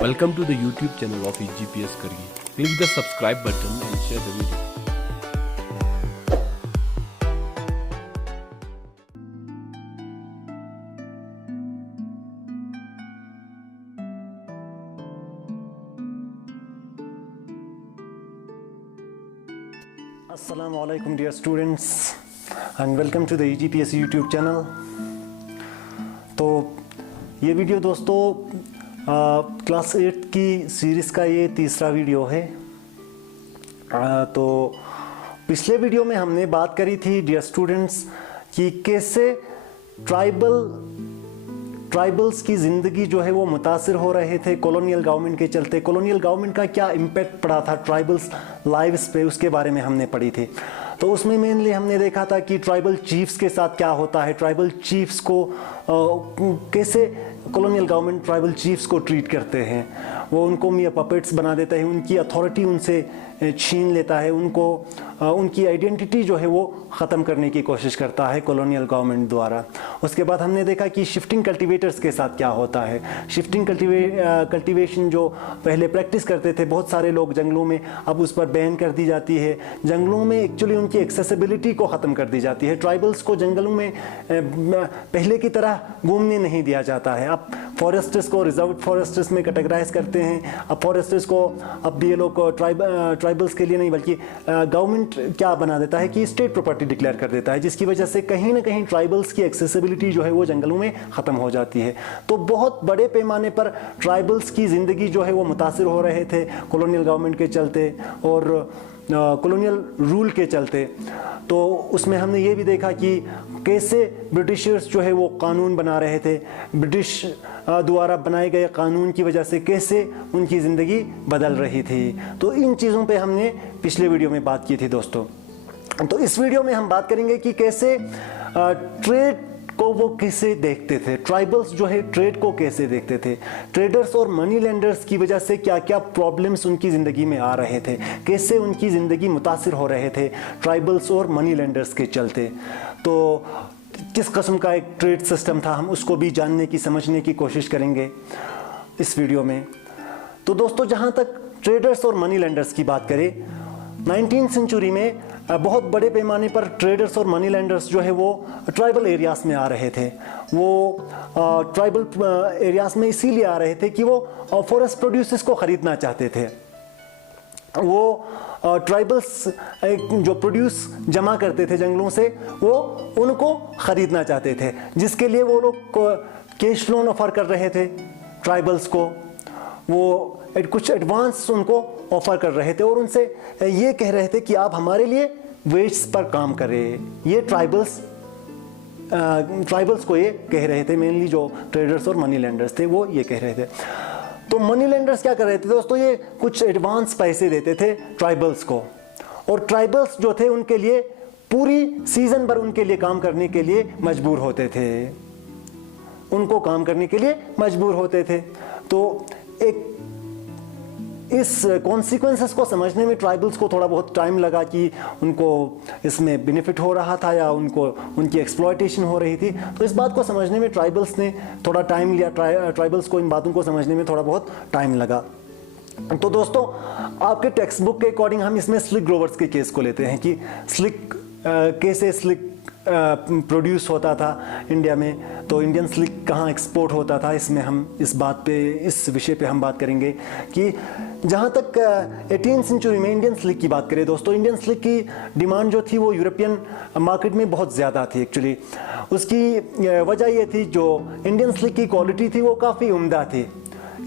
Welcome to the YouTube channel of EGPS Kargi. Click the subscribe button and share the video. Assalamu alaikum dear students and welcome to the EGPS YouTube channel। तो ये video दोस्तों class 8 की series का ये तीसरा video है। तो पिछले वीडियो में हमने बात करी थी डियर स्टूडेंट्स कि कैसे ट्राइबल्स की ज़िंदगी जो है वो मुतासिर हो रहे थे कॉलोनियल गवर्नमेंट के चलते। कॉलोनियल गवर्नमेंट का क्या इम्पैक्ट पड़ा था ट्राइबल्स लाइव्स पे, उसके बारे में हमने पढ़ी थी। तो उसमें मेनली हमने देखा था कि ट्राइबल चीफ्स के साथ क्या होता है, ट्राइबल चीफ्स को कैसे कॉलोनियल गवर्नमेंट ट्राइबल चीफ्स को ट्रीट करते हैं। वो उनको मियाँ पपेट्स बना देता है, उनकी अथॉरिटी उनसे छीन लेता है, उनकी आइडेंटिटी जो है वो ख़त्म करने की कोशिश करता है कॉलोनियल गवर्नमेंट द्वारा। उसके बाद हमने देखा कि शिफ्टिंग कल्टीवेटर्स के साथ क्या होता है। शिफ्टिंग कल्टीवेशन जो पहले प्रैक्टिस करते थे बहुत सारे लोग जंगलों में, अब उस पर बैन कर दी जाती है। जंगलों में एक्चुअली उनकी एक्सेसिबिलिटी को ख़त्म कर दी जाती है। ट्राइबल्स को जंगलों में पहले की तरह घूमने नहीं दिया जाता है। अब फॉरेस्टर्स को रिजर्व फॉरेस्टर्स में कैटेगराइज करते हैं। अब फॉरेस्टर्स को अब ये लोग ट्राइबल्स के लिए नहीं बल्कि गवर्नमेंट क्या बना देता है कि स्टेट प्रॉपर्टी डिक्लेयर कर देता है, जिसकी वजह से कहीं ना कहीं ट्राइबल्स की एक्सेसिबिलिटी जो है वो जंगलों में ख़त्म हो जाती है। तो बहुत बड़े पैमाने पर ट्राइबल्स की ज़िंदगी जो है वो मुतासिर हो रहे थे कॉलोनियल गवर्नमेंट के चलते और कॉलोनियल रूल के चलते। तो उसमें हमने ये भी देखा कि कैसे ब्रिटिशर्स जो है वो कानून बना रहे थे। ब्रिटिश द्वारा बनाए गए कानून की वजह से कैसे उनकी ज़िंदगी बदल रही थी। तो इन चीज़ों पे हमने पिछले वीडियो में बात की थी दोस्तों। तो इस वीडियो में हम बात करेंगे कि कैसे ट्रेड को वो कैसे देखते थे। ट्राइबल्स जो है ट्रेड को कैसे देखते थे। ट्रेडर्स और मनी लेंडर्स की वजह से क्या क्या प्रॉब्लम्स उनकी ज़िंदगी में आ रहे थे, कैसे उनकी ज़िंदगी मुतासिर हो रहे थे ट्राइबल्स और मनी लेंडर्स के चलते। तो किस किस्म का एक ट्रेड सिस्टम था, हम उसको भी जानने की समझने की कोशिश करेंगे इस वीडियो में। तो दोस्तों जहाँ तक ट्रेडर्स और मनी लेंडर्स की बात करें, 19वीं सेंचुरी में बहुत बड़े पैमाने पर ट्रेडर्स और मनी लेंडर्स जो है वो ट्राइबल एरियाज़ में आ रहे थे। वो ट्राइबल एरियाज़ में इसीलिए आ रहे थे कि वो फॉरेस्ट प्रोड्यूसेस को ख़रीदना चाहते थे। वो ट्राइबल्स जो प्रोड्यूस जमा करते थे जंगलों से वो उनको ख़रीदना चाहते थे, जिसके लिए वो लोग कैश लोन ऑफ़र कर रहे थे ट्राइबल्स को। वो कुछ एडवांस उनको ऑफ़र कर रहे थे और उनसे ये कह रहे थे कि आप हमारे लिए वेजेस पर काम करें। ये ट्राइबल्स को ये कह रहे थे, मेनली जो ट्रेडर्स और मनी लेंडर्स थे वो ये कह रहे थे। तो मनी लेंडर्स क्या कर रहे थे दोस्तों, ये कुछ एडवांस पैसे देते थे ट्राइबल्स को, और ट्राइबल्स जो थे उनके लिए पूरी सीज़न भर उनके लिए काम करने के लिए मजबूर होते थे, उनको काम करने के लिए मजबूर होते थे। तो एक इस कॉन्सिक्वेंसेस को समझने में ट्राइबल्स को थोड़ा बहुत टाइम लगा कि उनको इसमें बेनिफिट हो रहा था या उनको उनकी एक्सप्लॉयटेशन हो रही थी। तो इस बात को समझने में ट्राइबल्स ने थोड़ा टाइम लिया, ट्राइबल्स को इन बातों को समझने में थोड़ा बहुत टाइम लगा। तो दोस्तों आपके टेक्स्ट बुक के अकॉर्डिंग हम इसमें स्लिक ग्रोवर्स के केस को लेते हैं कि कैसे स्लिक प्रोड्यूस होता था इंडिया में। तो इंडियन स्लिक कहाँ एक्सपोर्ट होता था, इसमें हम इस विषय पे हम बात करेंगे कि जहाँ तक 18वीं सेंचुरी में इंडियन स्लिक की बात करें दोस्तों, इंडियन स्लिक की डिमांड जो थी वो यूरोपियन मार्केट में बहुत ज़्यादा थी। एक्चुअली उसकी वजह ये थी जो इंडियन स्लिक की क्वालिटी थी वो काफ़ी उम्दा थी,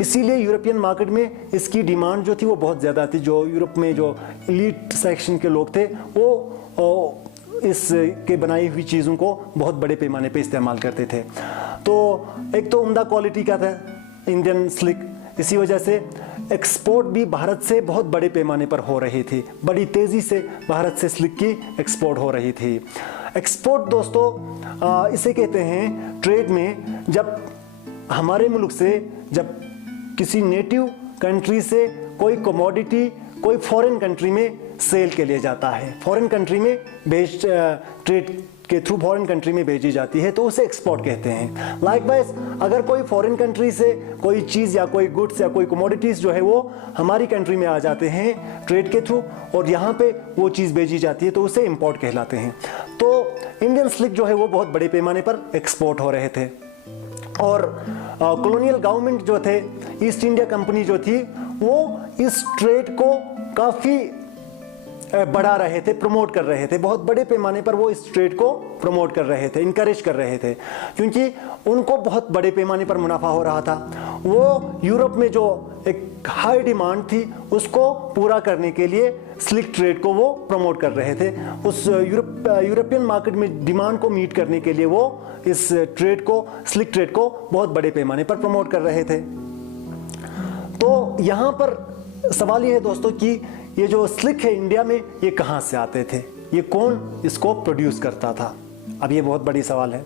इसीलिए यूरोपियन मार्केट में इसकी डिमांड जो थी वो बहुत ज़्यादा थी। जो यूरोप में जो एलीट सेक्शन के लोग थे वो इसके बनाई हुई चीज़ों को बहुत बड़े पैमाने पे इस्तेमाल करते थे। तो एक तो उम्दा क्वालिटी का था इंडियन स्लिक, इसी वजह से एक्सपोर्ट भी भारत से बहुत बड़े पैमाने पर हो रही थी, बड़ी तेज़ी से भारत से स्लिक की एक्सपोर्ट हो रही थी। एक्सपोर्ट दोस्तों इसे कहते हैं ट्रेड में, जब हमारे मुल्क से जब किसी नेटिव कंट्री से कोई कमोडिटी कोई फॉरेन कंट्री में सेल के लिए जाता है, फॉरेन कंट्री में ट्रेड के थ्रू फॉरेन कंट्री में भेजी जाती है तो उसे एक्सपोर्ट कहते हैं। लाइकवाइज अगर कोई फॉरेन कंट्री से कोई चीज़ या कोई गुड्स या कोई कमोडिटीज़ जो है वो हमारी कंट्री में आ जाते हैं ट्रेड के थ्रू और यहाँ पे वो चीज़ भेजी जाती है तो उसे इंपोर्ट कहलाते हैं। तो इंडियन स्लिक जो है वो बहुत बड़े पैमाने पर एक्सपोर्ट हो रहे थे और कॉलोनियल गवर्नमेंट जो थे, ईस्ट इंडिया कंपनी जो थी, वो इस ट्रेड को काफ़ी बढ़ा रहे थे, प्रमोट कर रहे थे। बहुत बड़े पैमाने पर वो इस ट्रेड को प्रमोट कर रहे थे, इनकरेज कर रहे थे, क्योंकि उनको बहुत बड़े पैमाने पर मुनाफा हो रहा था। वो यूरोप में जो एक हाई डिमांड थी उसको पूरा करने के लिए स्लिक ट्रेड को वो प्रमोट कर रहे थे। उस यूरोपियन मार्केट में डिमांड को मीट करने के लिए वो इस ट्रेड को, स्लिक ट्रेड को बहुत बड़े पैमाने पर प्रमोट कर रहे थे। तो यहाँ पर सवाल ये है दोस्तों कि ये जो स्लिक है इंडिया में, ये कहाँ से आते थे, ये कौन इसको प्रोड्यूस करता था? अब ये बहुत बड़ी सवाल है।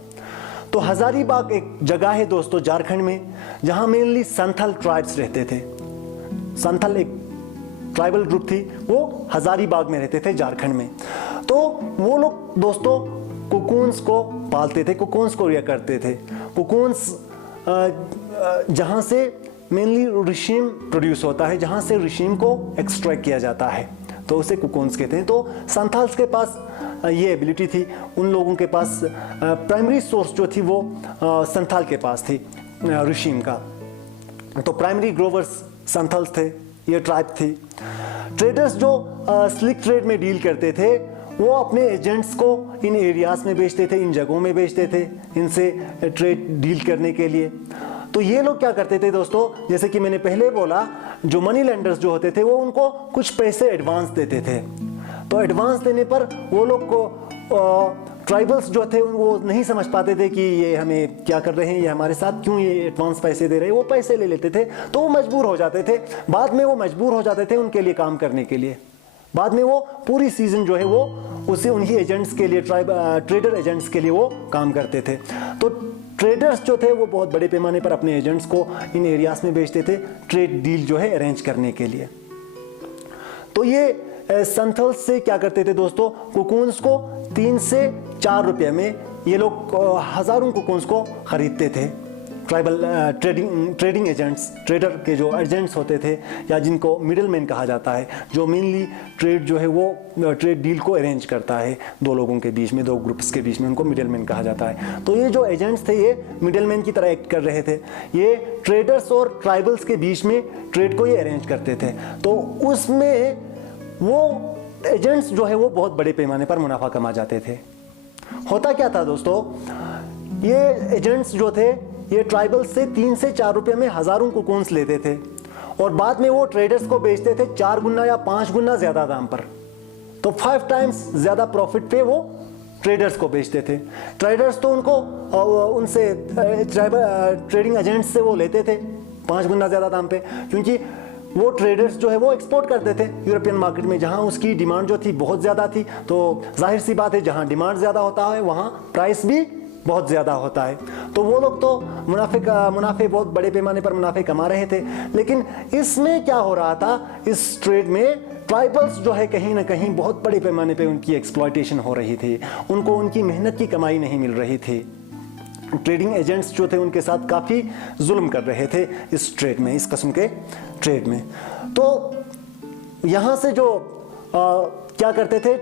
तो हजारीबाग एक जगह है दोस्तों झारखंड में, जहाँ मेनली संथल ट्राइब्स रहते थे। संथल एक ट्राइबल ग्रुप थी, वो हजारीबाग में रहते थे झारखंड में। तो वो लोग दोस्तों कुकून्स को पालते थे, कुकून्स को रिया करते थे। कुकून्स जहाँ से मेनली रिशीम प्रोड्यूस होता है, जहाँ से रिशीम को एक्सट्रैक्ट किया जाता है, तो उसे कुकून्स कहते हैं। तो संथाल्स के पास ये एबिलिटी थी, उन लोगों के पास प्राइमरी सोर्स जो थी वो संथाल के पास थी रिशीम का। तो प्राइमरी ग्रोवर्स संथाल्स थे, ये ट्राइब थी। ट्रेडर्स जो स्लिक ट्रेड में डील करते थे वो अपने एजेंट्स को इन एरियाज में बेचते थे, इन जगहों में बेचते थे इनसे ट्रेड डील करने के लिए। तो ये लोग क्या करते थे दोस्तों, जैसे कि मैंने पहले बोला, जो मनी लेंडर्स जो होते थे वो उनको कुछ पैसे एडवांस देते थे। तो एडवांस देने पर वो लोग को ट्राइबल्स जो थे वो नहीं समझ पाते थे कि ये हमें क्या कर रहे हैं, ये हमारे साथ क्यों ये एडवांस पैसे दे रहे हैं। वो पैसे ले लेते थे तो वो मजबूर हो जाते थे, बाद में वो मजबूर हो जाते थे उनके लिए काम करने के लिए। बाद में वो पूरी सीजन जो है वो उसे उन्हीं एजेंट्स के लिए, ट्रेडर एजेंट्स के लिए वो काम करते थे। तो ट्रेडर्स जो थे वो बहुत बड़े पैमाने पर अपने एजेंट्स को इन एरियाज में बेचते थे ट्रेड डील जो है अरेंज करने के लिए। तो ये संथल्स से क्या करते थे दोस्तों, कुकून्स को 3 से 4 रुपये में ये लोग हज़ारों कुकून्स को खरीदते थे। ट्राइबल ट्रेडिंग एजेंट्स, ट्रेडर के जो एजेंट्स होते थे या जिनको मिडिल मैन कहा जाता है, जो मेनली ट्रेड जो है वो ट्रेड डील को अरेंज करता है दो लोगों के बीच में, दो ग्रुप्स के बीच में, उनको मिडिल मैन कहा जाता है। तो ये जो एजेंट्स थे ये मिडिल मैन की तरह एक्ट कर रहे थे, ये ट्रेडर्स और ट्राइबल्स के बीच में ट्रेड को ये अरेंज करते थे। तो उसमें वो एजेंट्स जो है वो बहुत बड़े पैमाने पर मुनाफा कमा जाते थे। होता क्या था दोस्तों, ये एजेंट्स जो थे ये ट्राइबल्स से 3 से 4 रुपये में हज़ारों कुकून्स लेते थे और बाद में वो ट्रेडर्स को बेचते थे 4 गुना या 5 गुना ज़्यादा दाम पर। तो 5 टाइम्स ज़्यादा प्रॉफिट पे वो ट्रेडर्स को बेचते थे। ट्रेडर्स तो उनको उनसे ट्रेडिंग एजेंट्स से वो लेते थे 5 गुना ज़्यादा दाम पे, क्योंकि वो ट्रेडर्स जो है वो एक्सपोर्ट करते थे यूरोपियन मार्केट में, जहां उसकी डिमांड जो थी बहुत ज़्यादा थी। तो जाहिर सी बात है, जहां डिमांड ज़्यादा होता है वहां प्राइस भी बहुत ज़्यादा होता है। तो वो लोग तो मुनाफे बहुत बड़े पैमाने पर मुनाफे कमा रहे थे। लेकिन इसमें क्या हो रहा था, इस ट्रेड में ट्राइबल्स जो है कहीं ना कहीं बहुत बड़े पैमाने पे उनकी एक्सप्लॉयटेशन हो रही थी, उनको उनकी मेहनत की कमाई नहीं मिल रही थी। ट्रेडिंग एजेंट्स जो थे उनके साथ काफ़ी जुल्म कर रहे थे इस ट्रेड में, इस किस्म के ट्रेड में। तो यहाँ से जो क्या करते थे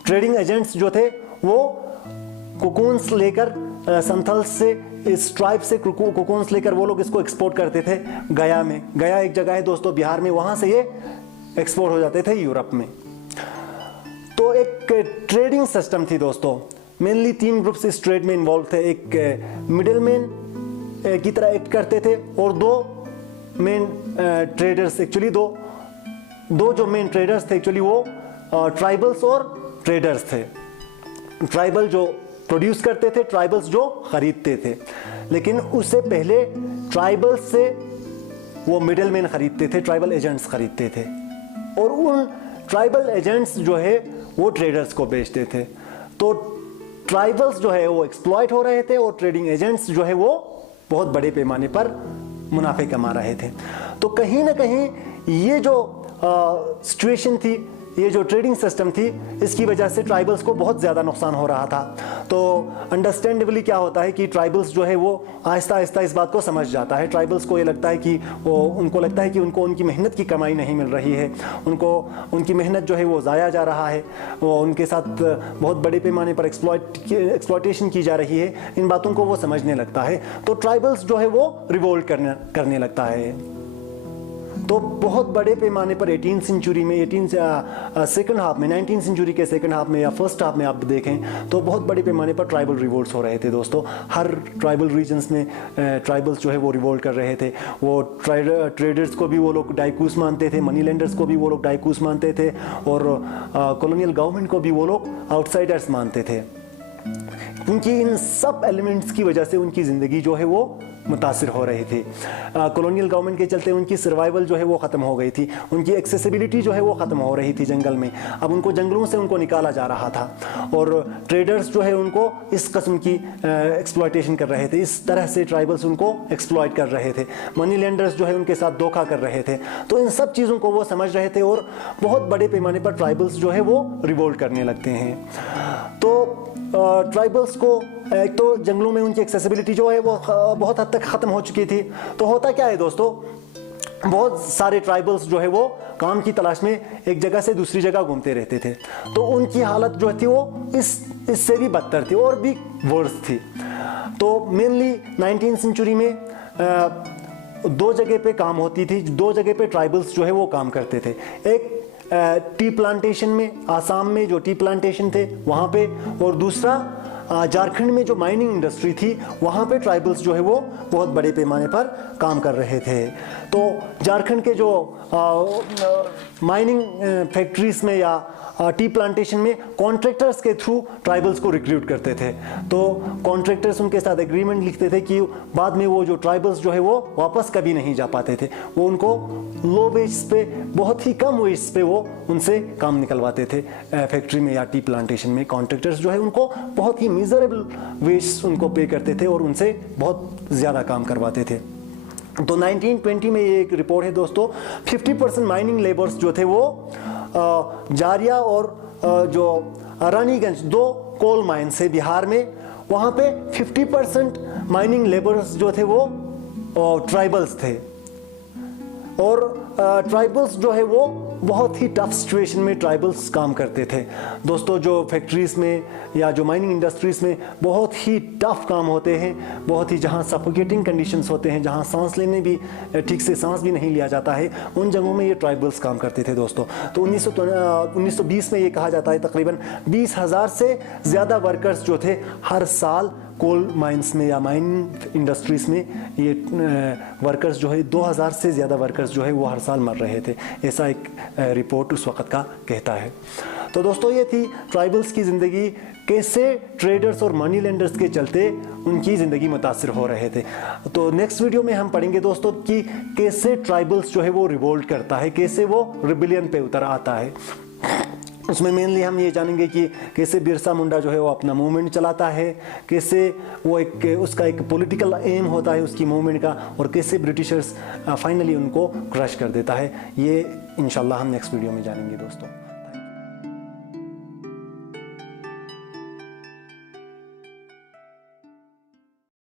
ट्रेडिंग एजेंट्स जो थे वो कुकून्स लेकर संथल्स से, इस ट्राइब से कुकून्स लेकर वो लोग इसको एक्सपोर्ट करते थे गया में। गया एक जगह है दोस्तों बिहार में, वहाँ से ये एक्सपोर्ट हो जाते थे यूरोप में। तो एक ट्रेडिंग सिस्टम थी दोस्तों, मेनली 3 ग्रुप्स इस ट्रेड में इन्वॉल्व थे। एक मिडिल मैन की तरह एक्ट करते थे और 2 मेन ट्रेडर्स, एक्चुअली दो जो मेन ट्रेडर्स थे एक्चुअली वो ट्राइबल्स और ट्रेडर्स थे। ट्राइबल जो प्रोड्यूस करते थे, ट्राइबल्स जो खरीदते थे। लेकिन उससे पहले ट्राइबल्स से वो मिडिल मैन खरीदते थे, ट्राइबल एजेंट्स खरीदते थे और उन ट्राइबल एजेंट्स जो है वो ट्रेडर्स को बेचते थे। तो ट्राइबल्स जो है वो एक्सप्लॉइट हो रहे थे और ट्रेडिंग एजेंट्स जो है वो बहुत बड़े पैमाने पर मुनाफे कमा रहे थे। तो कहीं ना कहीं ये जो सिचुएशन थी, ये जो ट्रेडिंग सिस्टम थी इसकी वजह से ट्राइबल्स को बहुत ज़्यादा नुकसान हो रहा था। तो अंडरस्टैंडेबली क्या होता है कि ट्राइबल्स जो है वो आहिस्ता आहिस्ता इस बात को समझ जाता है। ट्राइबल्स को ये लगता है कि उनको लगता है कि उनको उनकी मेहनत की कमाई नहीं मिल रही है, उनको उनकी मेहनत जो है वो ज़ाया जा रहा है, वो उनके साथ बहुत बड़े पैमाने पर एक्सप्लॉयटेशन की जा रही है। इन बातों को वो समझने लगता है, तो ट्राइबल्स जो है वो रिवोल्ट करने लगता है। तो बहुत बड़े पैमाने पर 18 सेंचुरी में सेकंड हाफ में 19 सेंचुरी के सेकंड हाफ में या फर्स्ट हाफ में आप देखें तो बहुत बड़े पैमाने पर ट्राइबल रिवोल्ट्स हो रहे थे दोस्तों। हर ट्राइबल रीजन्स में ट्राइबल्स जो है वो रिवोल्ट कर रहे थे। वो ट्रेडर्स को भी वो लोग डाइकूस मानते थे, मनी लेंडर्स को भी वो लोग डाइकूस मानते थे, और कॉलोनियल गवर्नमेंट को भी वो लोग आउटसाइडर्स मानते थे। क्योंकि इन सब एलिमेंट्स की वजह से उनकी ज़िंदगी जो है वो मुतासिर हो रही थी। कॉलोनियल गवर्नमेंट के चलते उनकी सर्वाइवल जो है वो ख़त्म हो गई थी, उनकी एक्सेसिबिलिटी जो है वो ख़त्म हो रही थी जंगल में। अब उनको जंगलों से उनको निकाला जा रहा था, और ट्रेडर्स जो है उनको इस किस्म की एक्सप्लॉयटेशन कर रहे थे। इस तरह से ट्राइबल्स उनको एक्सप्लॉयट कर रहे थे, मनी लेंडर्स जो है उनके साथ धोखा कर रहे थे। तो इन सब चीज़ों को वो समझ रहे थे, और बहुत बड़े पैमाने पर ट्राइबल्स जो है वो रिवोल्ट करने लगते हैं। तो ट्राइबल्स को एक तो जंगलों में उनकी एक्सेसिबिलिटी जो है वो बहुत हद तक ख़त्म हो चुकी थी। तो होता क्या है दोस्तों, बहुत सारे ट्राइबल्स जो है वो काम की तलाश में एक जगह से दूसरी जगह घूमते रहते थे। तो उनकी हालत जो थी वो इससे भी बदतर थी और भी वर्स थी। तो मेनली 19 सेंचुरी में दो जगह पे काम होती थी, दो जगह पे ट्राइबल्स जो है वो काम करते थे। एक टी प्लांटेशन में, आसाम में जो टी प्लांटेशन थे वहाँ पे, और दूसरा झारखंड में जो माइनिंग इंडस्ट्री थी वहाँ पे ट्राइबल्स जो है वो बहुत बड़े पैमाने पर काम कर रहे थे। तो झारखंड के जो माइनिंग फैक्ट्रीज में या टी प्लांटेशन में कॉन्ट्रैक्टर्स के थ्रू ट्राइबल्स को रिक्रूट करते थे। तो कॉन्ट्रैक्टर्स उनके साथ एग्रीमेंट लिखते थे कि बाद में वो जो ट्राइबल्स जो है वो वापस कभी नहीं जा पाते थे। वो उनको लो वेज पे, बहुत ही कम वेज पे वो उनसे काम निकलवाते थे फैक्ट्री में या टी प्लांटेशन में। कॉन्ट्रैक्टर्स जो है उनको बहुत ही मिजरेबल वेज उनको पे करते थे और उनसे बहुत ज़्यादा काम करवाते थे। तो 1920 में ये एक रिपोर्ट है दोस्तों, 50% माइनिंग लेबर्स जो थे वो जारिया और जो रानीगंज, दो कोल माइन से बिहार में, वहाँ पे 50% माइनिंग लेबर्स जो थे वो ट्राइबल्स थे। और ट्राइबल्स जो है वो बहुत ही टफ सिचुएशन में ट्राइबल्स काम करते थे दोस्तों। जो फैक्ट्रीज में या जो माइनिंग इंडस्ट्रीज में बहुत ही टफ काम होते हैं, बहुत ही जहाँ सफोकेटिंग कंडीशंस होते हैं, जहाँ सांस लेने भी ठीक से सांस भी नहीं लिया जाता है, उन जगहों में ये ट्राइबल्स काम करते थे दोस्तों। तो 1920 में ये कहा जाता है तकरीबन 20,000 से ज़्यादा वर्कर्स जो थे हर साल कोल माइंस में या माइनिंग इंडस्ट्रीज में ये वर्कर्स जो है 2000 से ज़्यादा वर्कर्स जो है वो हर साल मर रहे थे, ऐसा एक रिपोर्ट उस वक़्त का कहता है। तो दोस्तों ये थी ट्राइबल्स की ज़िंदगी, कैसे ट्रेडर्स और मनी लेंडर्स के चलते उनकी ज़िंदगी मुतासिर हो रहे थे। तो नेक्स्ट वीडियो में हम पढ़ेंगे दोस्तों कि कैसे ट्राइबल्स जो है वो रिवोल्ट करता है, कैसे वो रिबिलियन पे उतर आता है। उसमें मेनली हम ये जानेंगे कि कैसे बिरसा मुंडा जो है वो अपना मूवमेंट चलाता है, कैसे वो उसका एक पॉलिटिकल एम होता है उसकी मूवमेंट का, और कैसे ब्रिटिशर्स फाइनली उनको क्रश कर देता है। ये इंशाल्लाह हम नेक्स्ट वीडियो में जानेंगे दोस्तों।